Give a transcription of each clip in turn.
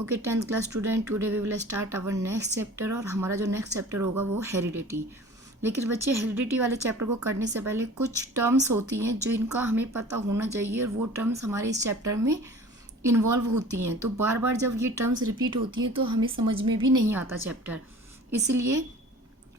Okay 10th class student, today we will start our next chapter. और हमारा जो next chapter होगा वो हेरिडिटी। लेकिन बच्चे, हेरिडिटी वाले चैप्टर को करने से पहले कुछ टर्म्स होती हैं जो इनका हमें पता होना चाहिए, और वो टर्म्स हमारे इस चैप्टर में इन्वॉल्व होती हैं। तो बार बार जब ये टर्म्स रिपीट होती हैं तो हमें समझ में भी नहीं आता चैप्टर। इसलिए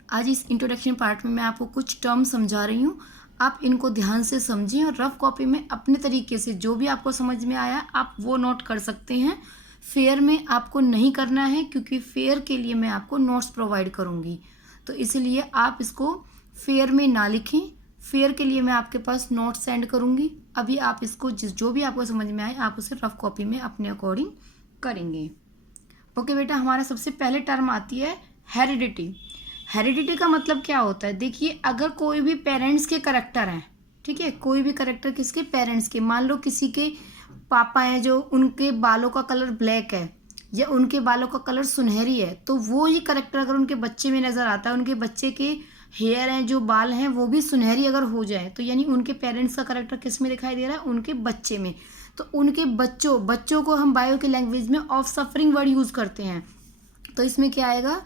आज इस इंट्रोडक्शन पार्ट में मैं आपको कुछ टर्म्स समझा रही हूँ। आप इनको ध्यान से समझें और रफ कॉपी में अपने तरीके से जो भी आपको समझ में आया आप वो नोट कर सकते हैं। फेयर में आपको नहीं करना है, क्योंकि फेयर के लिए मैं आपको नोट्स प्रोवाइड करूँगी, तो इसलिए आप इसको फेयर में ना लिखें। फेयर के लिए मैं आपके पास नोट्स सेंड करूँगी। अभी आप इसको जो भी आपको समझ में आए आप उसे रफ कॉपी में अपने अकॉर्डिंग करेंगे। ओके बेटा, हमारा सबसे पहले टर्म आती है हेरिडिटी। हेरिडिटी का मतलब क्या होता है? देखिए, अगर कोई भी पेरेंट्स के करेक्टर हैं, ठीक है, कोई भी करेक्टर किसके? पेरेंट्स के। मान लो किसी के पापा हैं जो उनके बालों का कलर ब्लैक है या उनके बालों का कलर सुनहरी है, तो वो ही करेक्टर अगर उनके बच्चे में नज़र आता है, उनके बच्चे के हेयर हैं, जो बाल हैं वो भी सुनहरी अगर हो जाए, तो यानी उनके पेरेंट्स का करेक्टर किस में दिखाई दे रहा है? उनके बच्चे में। तो उनके बच्चों को हम बायो की लैंग्वेज में ऑफ सफरिंग वर्ड यूज़ करते हैं। तो इसमें क्या आएगा?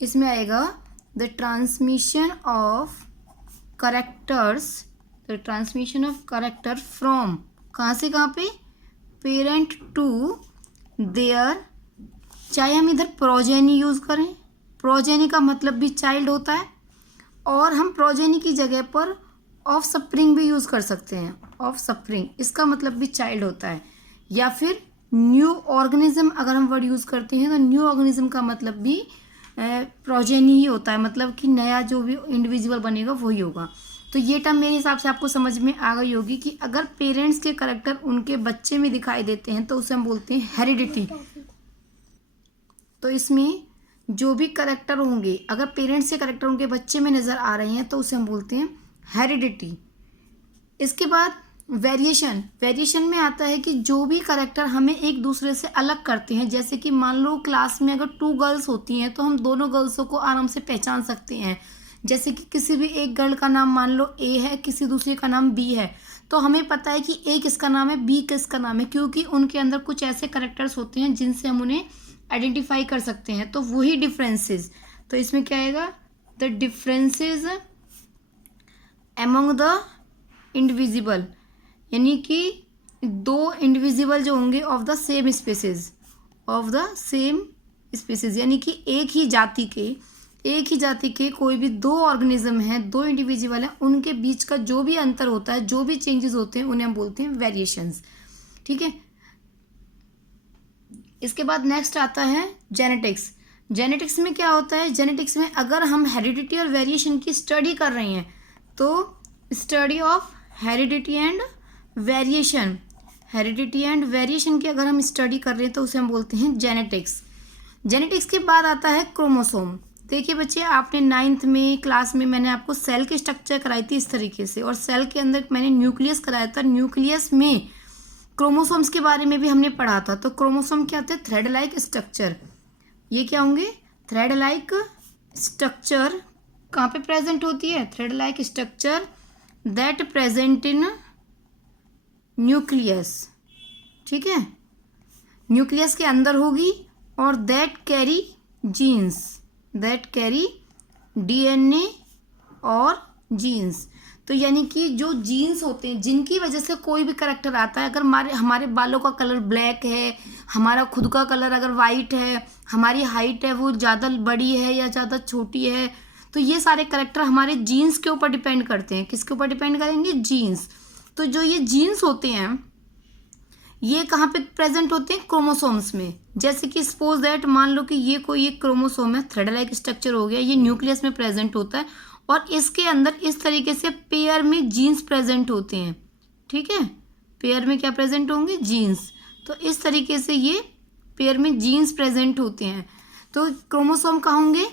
इसमें आएगा the transmission of character from, कहाँ से कहाँ पे? Parent to there. चाहे हम इधर प्रोजेनी यूज़ करें, प्रोजेनी का मतलब भी चाइल्ड होता है, और हम प्रोजेनी की जगह पर ऑफ स्प्रिंग भी यूज़ कर सकते हैं। ऑफ स्प्रिंग इसका मतलब भी चाइल्ड होता है। या फिर न्यू ऑर्गेनिज्म अगर हम वर्ड यूज़ करते हैं तो न्यू ऑर्गेनिज्म का मतलब भी प्रोजेनी ही होता है, मतलब कि नया जो भी इंडिविजुअल बनेगा वही होगा। तो ये टर्म मेरे हिसाब से आपको समझ में आ गई होगी कि अगर पेरेंट्स के करेक्टर उनके बच्चे में दिखाई देते हैं तो उसे हम बोलते हैं हेरिडिटी। तो इसमें जो भी करेक्टर होंगे, अगर पेरेंट्स के करेक्टर उनके बच्चे में नज़र आ रहे हैं तो उसे हम बोलते हैं हेरिडिटी। इसके बाद वेरिएशन में आता है कि जो भी करेक्टर हमें एक दूसरे से अलग करते हैं। जैसे कि मान लो क्लास में अगर 2 गर्ल्स होती हैं तो हम दोनों गर्ल्सों को आराम से पहचान सकते हैं। जैसे कि किसी भी एक गर्ल का नाम मान लो ए है, किसी दूसरे का नाम बी है, तो हमें पता है कि ए किसका नाम है, बी किसका नाम है, क्योंकि उनके अंदर कुछ ऐसे करेक्टर्स होते हैं जिनसे हम उन्हें आइडेंटिफाई कर सकते हैं। तो वही डिफरेंसेस। तो इसमें क्या आएगा? The differences among the indivisible, यानी कि 2 इंडिविजुअल जो होंगे ऑफ द सेम स्पीसीज, यानी कि एक ही जाति के कोई भी 2 ऑर्गेनिज्म हैं, 2 इंडिविजुअल हैं, उनके बीच का जो भी अंतर होता है, जो भी चेंजेस होते हैं, उन्हें हम बोलते हैं वेरिएशंस। ठीक है। इसके बाद नेक्स्ट आता है जेनेटिक्स। जेनेटिक्स में क्या होता है? जेनेटिक्स में अगर हम हेरिडिटी और वेरिएशन की स्टडी कर रहे हैं तो study of heredity and variation की अगर हम स्टडी कर रहे हैं तो उसे हम बोलते हैं जेनेटिक्स। जेनेटिक्स के बाद आता है क्रोमोसोम। देखिए बच्चे, आपने 9th में क्लास में मैंने आपको सेल की स्ट्रक्चर कराई थी इस तरीके से, और सेल के अंदर मैंने न्यूक्लियस कराया था। न्यूक्लियस में क्रोमोसोम्स के बारे में भी हमने पढ़ा था। तो क्रोमोसोम क्या होते हैं? Thread like structure. ये क्या होंगे? Thread like structure. कहाँ पे प्रेजेंट होती है? Thread like structure that present in nucleus. ठीक है, न्यूक्लियस के अंदर होगी, और दैट कैरी डीएनए और जीन्स। तो यानी कि जो जीन्स होते हैं जिनकी वजह से कोई भी करेक्टर आता है, अगर हमारे बालों का कलर ब्लैक है, हमारा खुद का कलर अगर वाइट है, हमारी हाइट है वो ज़्यादा बड़ी है या ज़्यादा छोटी है, तो ये सारे करेक्टर हमारे जीन्स के ऊपर डिपेंड करते हैं। किसके ऊपर डिपेंड करेंगे? जीन्स। तो जो ये जीन्स होते हैं ये कहाँ पे प्रेजेंट होते हैं? क्रोमोसोम्स में। जैसे कि सपोज दैट, मान लो कि ये कोई एक क्रोमोसोम है, थ्रेड लाइक स्ट्रक्चर हो गया, ये न्यूक्लियस में प्रेजेंट होता है, और इसके अंदर इस तरीके से पेयर में जीन्स प्रेजेंट होते हैं। ठीक है, पेयर में क्या प्रेजेंट होंगे? जीन्स। तो इस तरीके से ये पेयर में जीन्स प्रेजेंट होते हैं। तो क्रोमोसोम कहाँ होंगे?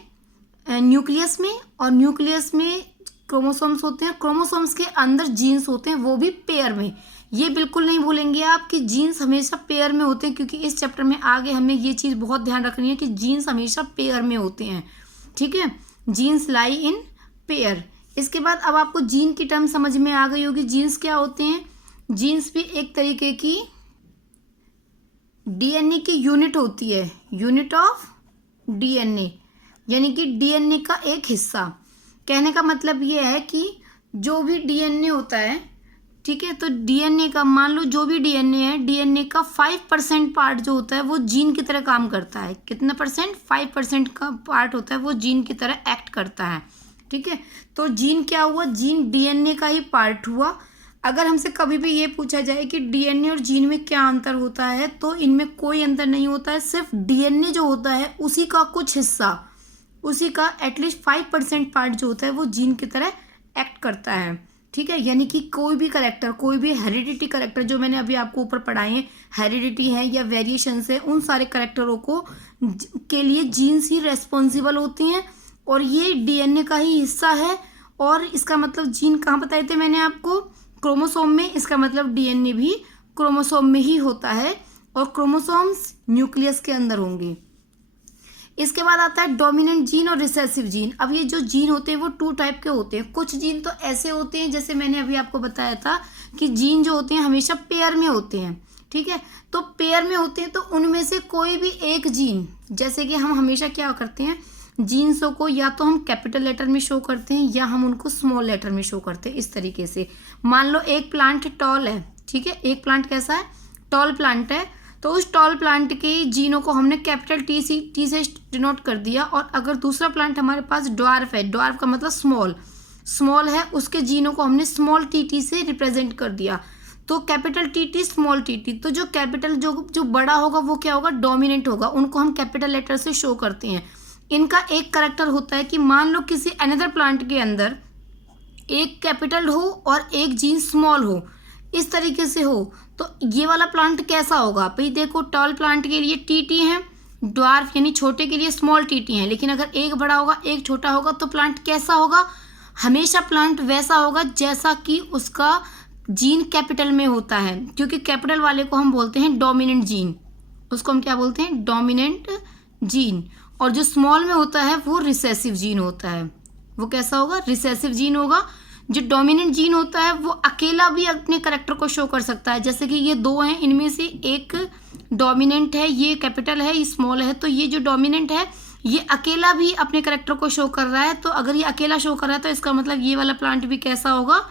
न्यूक्लियस में, और न्यूक्लियस में क्रोमोसोम्स होते हैं, क्रोमोसोम्स के अंदर जीन्स होते हैं, वो भी पेयर में। ये बिल्कुल नहीं भूलेंगे आप कि जीन्स हमेशा पेयर में होते हैं, क्योंकि इस चैप्टर में आगे हमें ये चीज़ बहुत ध्यान रखनी है कि जीन्स हमेशा पेयर में होते हैं। ठीक है, जीन्स लाई इन पेयर। इसके बाद अब आपको जीन की टर्म समझ में आ गई होगी। जीन्स क्या होते हैं? जीन्स भी एक तरीके की डीएनए की यूनिट होती है, यूनिट ऑफ डीएनए, यानी कि डीएनए का एक हिस्सा। कहने का मतलब ये है कि जो भी डीएनए होता है, ठीक है, तो डीएनए का मान लो जो भी डीएनए है, डीएनए का 5% पार्ट जो होता है वो जीन की तरह काम करता है। कितना परसेंट? 5% का पार्ट होता है वो जीन की तरह एक्ट करता है, ठीक है। तो जीन क्या हुआ? जीन डीएनए का ही पार्ट हुआ। अगर हमसे कभी भी ये पूछा जाए कि डीएनए और जीन में क्या अंतर होता है, तो इनमें कोई अंतर नहीं होता है। सिर्फ डीएनए जो होता है उसी का कुछ हिस्सा, उसी का एटलीस्ट 5% पार्ट जो होता है वो जीन की तरह एक्ट करता है, ठीक है। यानी कि कोई भी करेक्टर, कोई भी हेरिडिटी करेक्टर जो मैंने अभी आपको ऊपर पढ़ाए हैं, हेरिडिटी है या वेरिएशंस है, उन सारे करेक्टरों को के लिए जीन्स ही रेस्पॉन्सिबल होती हैं और ये डीएनए का ही हिस्सा है। और इसका मतलब जीन कहाँ बताए थे मैंने आपको? क्रोमोसोम में। इसका मतलब डीएनए भी क्रोमोसोम में ही होता है और क्रोमोसोम्स न्यूक्लियस के अंदर होंगे। इसके बाद आता है डोमिनेंट जीन और रिसेसिव जीन। अब ये जो जीन होते हैं वो 2 टाइप के होते हैं। कुछ जीन तो ऐसे होते हैं, जैसे मैंने अभी आपको बताया था कि जीन जो होते हैं हमेशा पेयर में होते हैं, ठीक है। तो पेयर में होते हैं तो उनमें से कोई भी एक जीन, जैसे कि हम हमेशा क्या करते हैं, जीन्सों को या तो हम कैपिटल लेटर में शो करते हैं या हम उनको स्मॉल लेटर में शो करते हैं, इस तरीके से। मान लो एक प्लांट टॉल है, ठीक है, एक प्लांट कैसा है? टॉल प्लांट है। तो उस टॉल प्लांट के जीनों को हमने कैपिटल टी से डिनोट कर दिया। और अगर दूसरा प्लांट हमारे पास ड्वार्फ है, ड्वार्फ का मतलब स्मॉल है, उसके जीनों को हमने स्मॉल टी से रिप्रेजेंट कर दिया। तो कैपिटल टी स्मॉल टी। तो जो कैपिटल जो बड़ा होगा वो क्या होगा? डोमिनेंट होगा। उनको हम कैपिटल लेटर से शो करते हैं। इनका एक करैक्टर होता है कि मान लो किसी अनदर प्लांट के अंदर एक कैपिटल हो और एक जीन स्मॉल हो, इस तरीके से हो, तो ये वाला प्लांट कैसा होगा? भाई देखो, टॉल प्लांट के लिए टी है, ड्वार्फ यानी छोटे के लिए स्मॉल टी है। लेकिन अगर एक बड़ा होगा एक छोटा होगा तो प्लांट कैसा होगा? हमेशा प्लांट वैसा होगा जैसा कि उसका जीन कैपिटल में होता है, क्योंकि कैपिटल वाले को हम बोलते हैं डोमिनेंट जीन। उसको हम क्या बोलते हैं? Dominant gene. और जो स्मॉल में होता है वो रिसेसिव जीन होता है। वो कैसा होगा? रिसेसिव जीन होगा। जो डोमिनेंट जीन होता है वो अकेला भी अपने करैक्टर को शो कर सकता है। जैसे कि ये 2 हैं, इनमें से एक डोमिनेंट है, ये कैपिटल है, ये स्मॉल है। तो ये जो डोमिनेंट है ये अकेला भी अपने करैक्टर को शो कर रहा है। तो अगर ये अकेला शो कर रहा है तो इसका मतलब ये वाला प्लांट भी कैसा होगा?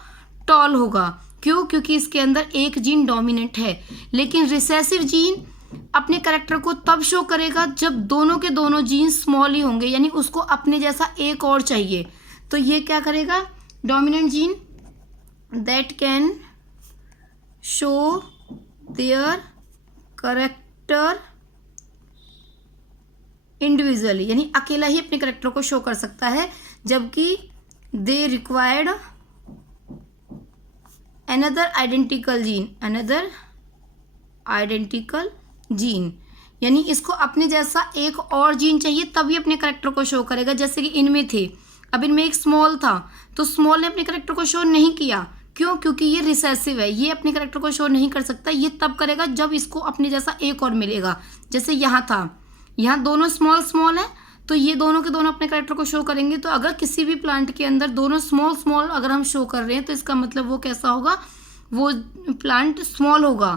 टॉल होगा। क्यों? क्योंकि इसके अंदर एक जीन डोमिनेंट है। लेकिन रिसेसिव जीन अपने करैक्टर को तब शो करेगा जब दोनों के दोनों जीन स्मॉल ही होंगे, यानी उसको अपने जैसा एक और चाहिए। तो ये क्या करेगा? Dominant gene that can show their character individually, यानी अकेला ही अपने करैक्टर को शो कर सकता है, जबकि they required another identical gene, यानी इसको अपने जैसा एक और जीन चाहिए तभी अपने करैक्टर को शो करेगा। जैसे कि इनमें थे, अब इनमें एक स्मॉल था तो स्मॉल ने अपने करैक्टर को शो नहीं किया। क्यों? क्योंकि ये रिसेसिव है, ये अपने करैक्टर को शो नहीं कर सकता। ये तब करेगा जब इसको अपने जैसा एक और मिलेगा। जैसे यहाँ था, यहाँ दोनों स्मॉल है तो ये दोनों के दोनों अपने करैक्टर को शो करेंगे। तो अगर किसी भी प्लांट के अंदर दोनों स्मॉल अगर हम शो कर रहे हैं तो इसका मतलब वो कैसा होगा? वो प्लांट स्मॉल होगा,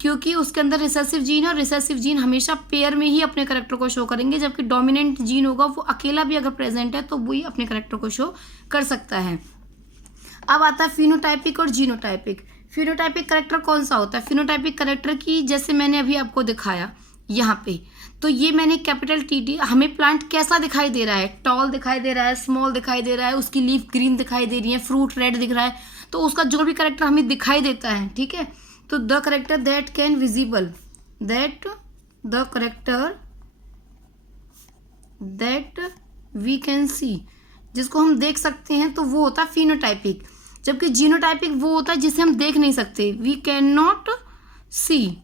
क्योंकि उसके अंदर रिसेसिव जीन है और रिसेसिव जीन हमेशा पेयर में ही अपने करैक्टर को शो करेंगे। जबकि डोमिनेंट जीन होगा वो अकेला भी अगर प्रेजेंट है तो वही अपने करैक्टर को शो कर सकता है। अब आता है फिनोटाइपिक और जीनोटाइपिक। फिनोटाइपिक करैक्टर कौन सा होता है? फिनोटाइपिक करैक्टर की जैसे मैंने अभी आपको दिखाया यहाँ पे, तो ये मैंने कैपिटल टी, हमें प्लांट कैसा दिखाई दे रहा है? टॉल दिखाई दे रहा है, स्मॉल दिखाई दे रहा है, उसकी लीफ ग्रीन दिखाई दे रही है, फ्रूट रेड दिख रहा है। तो उसका जो भी करैक्टर हमें दिखाई देता है, ठीक है, तो the character that can visible, that the character that we can see, जिसको हम देख सकते हैं, तो वो होता है फिनोटाइपिक। जबकि जीनोटाइपिक वो होता है जिसे हम देख नहीं सकते, वी कैन नॉट सी,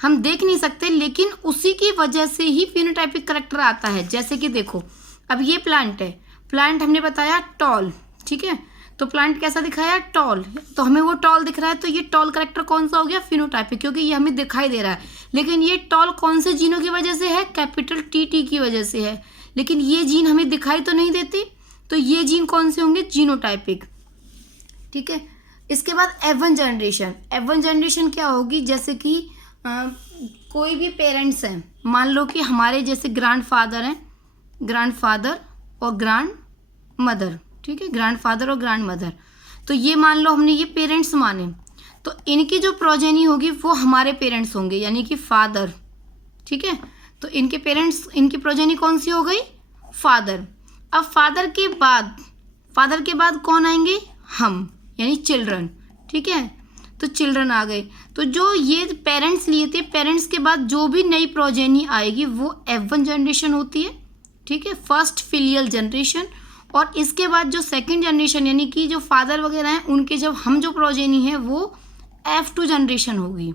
हम देख नहीं सकते, लेकिन उसी की वजह से ही फिनोटाइपिक करैक्टर आता है। जैसे कि देखो, अब ये प्लांट है, प्लांट हमने बताया टॉल, ठीक है, तो प्लांट कैसा दिखाया? टॉल, तो हमें वो टॉल दिख रहा है, तो ये टॉल करैक्टर कौन सा हो गया? फिनोटाइपिक, क्योंकि ये हमें दिखाई दे रहा है। लेकिन ये टॉल कौन से जीनों की वजह से है? कैपिटल टी की वजह से है। लेकिन ये जीन हमें दिखाई तो नहीं देती, तो ये जीन कौन से होंगे? जीनोटाइपिक, ठीक है। इसके बाद F1 जनरेशन। F1 जनरेशन क्या होगी? जैसे कि कोई भी पेरेंट्स हैं, मान लो कि हमारे जैसे ग्रैंडफादर हैं, ग्रैंडफादर और ग्रैंड मदर, ठीक है, ग्रैंडफादर और ग्रैंड मदर, तो ये मान लो हमने ये पेरेंट्स माने, तो इनकी जो प्रोजेनी होगी वो हमारे पेरेंट्स होंगे, यानी कि फादर, ठीक है। तो इनके पेरेंट्स, इनकी प्रोजेनी कौन सी हो गई? फादर। अब फादर के बाद कौन आएंगे? हम, यानी चिल्ड्रन, ठीक है। तो चिल्ड्रन आ गए। तो जो ये पेरेंट्स लिए थे, पेरेंट्स के बाद जो भी नई प्रोजेनी आएगी वो F1 जनरेशन होती है, ठीक है, फर्स्ट फिलियल जनरेशन। और इसके बाद जो सेकंड जनरेशन यानी कि जो फादर वगैरह हैं उनके जब हम जो प्रोजेनी है वो F2 जनरेशन होगी।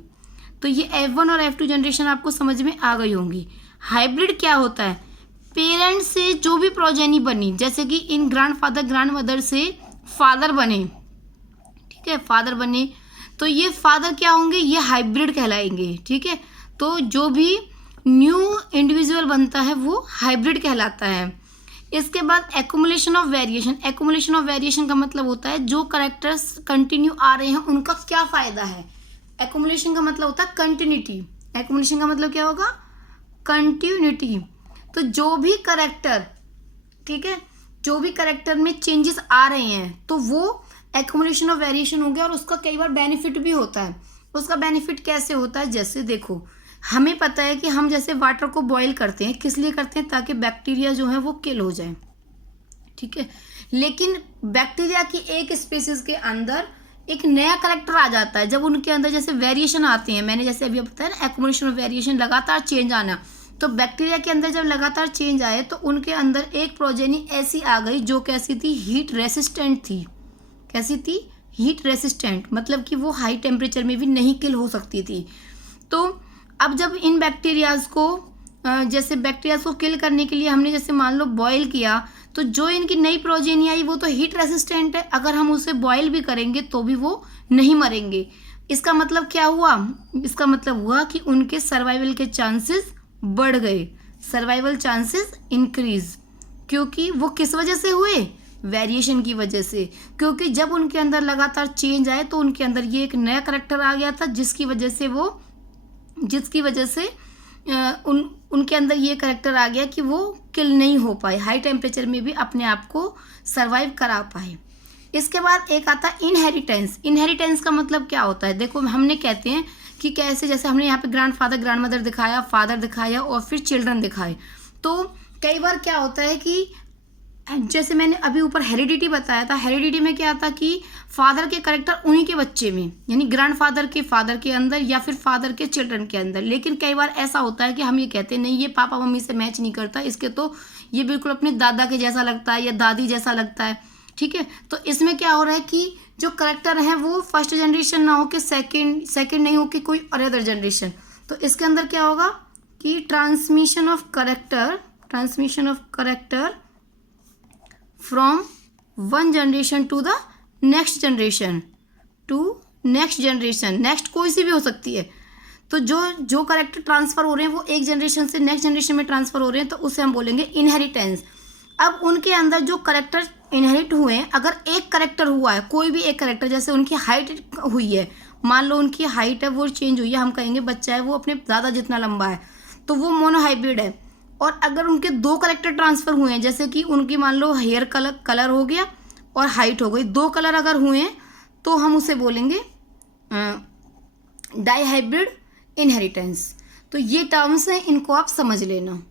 तो ये F1 और F2 जनरेशन आपको समझ में आ गई होंगी। हाइब्रिड क्या होता है? पेरेंट्स से जो भी प्रोजेनी बनी, जैसे कि इन ग्रैंडफादर ग्रैंड मदर से फादर बने, ठीक है, फादर बने, तो ये फादर क्या होंगे? ये हाइब्रिड कहलाएंगे, ठीक है। तो जो भी न्यू इंडिविजुअल बनता है वो हाइब्रिड कहलाता है। इसके बाद accumulation of variation. Accumulation of variation का मतलब होता है जो कैरेक्टर्स कंटिन्यू आ रहे हैं उनका क्या फ़ायदा है। एक्युमुलेशन का मतलब होता है कंटिन्यूटी। एक्युमुलेशन का मतलब क्या होगा? कंटिन्यूटी। तो जो भी कैरेक्टर, ठीक है, जो भी कैरेक्टर में चेंजेस आ रहे हैं तो वो एक्युमुलेशन ऑफ वेरिएशन हो गया। और उसका कई बार बेनिफिट भी होता है। उसका बेनिफिट कैसे होता है? जैसे देखो, हमें पता है कि हम जैसे वाटर को बॉईल करते हैं, किस लिए करते हैं? ताकि बैक्टीरिया जो है वो किल हो जाए, ठीक है। लेकिन बैक्टीरिया की एक स्पीसीज के अंदर एक नया कैरेक्टर आ जाता है जब उनके अंदर जैसे वेरिएशन आते हैं। मैंने जैसे अभी बताया ना, एक्युमुलेशन ऑफ वेरिएशन, लगातार चेंज आना। तो बैक्टीरिया के अंदर जब लगातार चेंज आए तो उनके अंदर एक प्रोजेनी ऐसी आ गई जो कैसी थी? हीट रेसिस्टेंट थी। कैसी थी? हीट रेसिस्टेंट, मतलब कि वो हाई टेम्परेचर में भी नहीं किल हो सकती थी। तो अब जब इन बैक्टीरियाज को जैसे बैक्टीरियाज को किल करने के लिए हमने जैसे मान लो बॉयल किया, तो जो इनकी नई प्रोजेनी आई वो तो हीट रेसिस्टेंट है। अगर हम उसे बॉयल भी करेंगे तो भी वो नहीं मरेंगे। इसका मतलब क्या हुआ? इसका मतलब हुआ कि उनके सर्वाइवल के चांसेस बढ़ गए, सर्वाइवल चांसेस इंक्रीज। क्योंकि वो किस वजह से हुए? वेरिएशन की वजह से। क्योंकि जब उनके अंदर लगातार चेंज आए तो उनके अंदर ये एक नया करैक्टर आ गया था जिसकी वजह से उनके अंदर ये करैक्टर आ गया कि वो किल नहीं हो पाए, हाई टेम्परेचर में भी अपने आप को सर्वाइव करा पाए। इसके बाद एक आता है इनहेरिटेंस। इनहेरिटेंस का मतलब क्या होता है? देखो, हमने कहते हैं कि कैसे, जैसे हमने यहाँ पे ग्रैंडफादर ग्रैंड मदर दिखाया, फादर दिखाया और फिर चिल्ड्रन दिखाए। तो कई बार क्या होता है कि जैसे मैंने अभी ऊपर हेरिडिटी बताया था, हेरिडिटी में क्या था कि फादर के कैरेक्टर उन्हीं के बच्चे में, यानी ग्रैंडफादर के फादर के अंदर या फिर फादर के चिल्ड्रन के अंदर। लेकिन कई बार ऐसा होता है कि हम ये कहते हैं नहीं, ये पापा मम्मी से मैच नहीं करता, इसके तो ये बिल्कुल अपने दादा के जैसा लगता है या दादी जैसा लगता है, ठीक है। तो इसमें क्या हो रहा है कि जो करेक्टर है वो फर्स्ट जनरेशन ना हो कि सेकेंड नहीं हो कि कोई और अदर जनरेशन। तो इसके अंदर क्या होगा कि transmission of character from one generation to the next generation, next कोई सी भी हो सकती है। तो जो करेक्टर ट्रांसफ़र हो रहे हैं वो एक जनरेशन से नेक्स्ट जनरेशन में ट्रांसफ़र हो रहे हैं, तो उसे हम बोलेंगे इनहेरिटेंस। अब उनके अंदर जो करेक्टर इनहेरिट हुए हैं, अगर एक करेक्टर हुआ है, कोई भी एक करेक्टर, जैसे उनकी हाइट हुई है, मान लो उनकी हाइट है वो चेंज हुई है, हम कहेंगे बच्चा है वो अपने दादा जितना लंबा है, तो वो मोनोहाइब्रिड है। और अगर उनके दो करेक्टर ट्रांसफ़र हुए हैं, जैसे कि उनकी मान लो हेयर कलर हो गया और हाइट हो गई, दो कलर अगर हुए हैं तो हम उसे बोलेंगे डाईहाइब्रिड इनहेरिटेंस। तो ये टर्म्स हैं, इनको आप समझ लेना।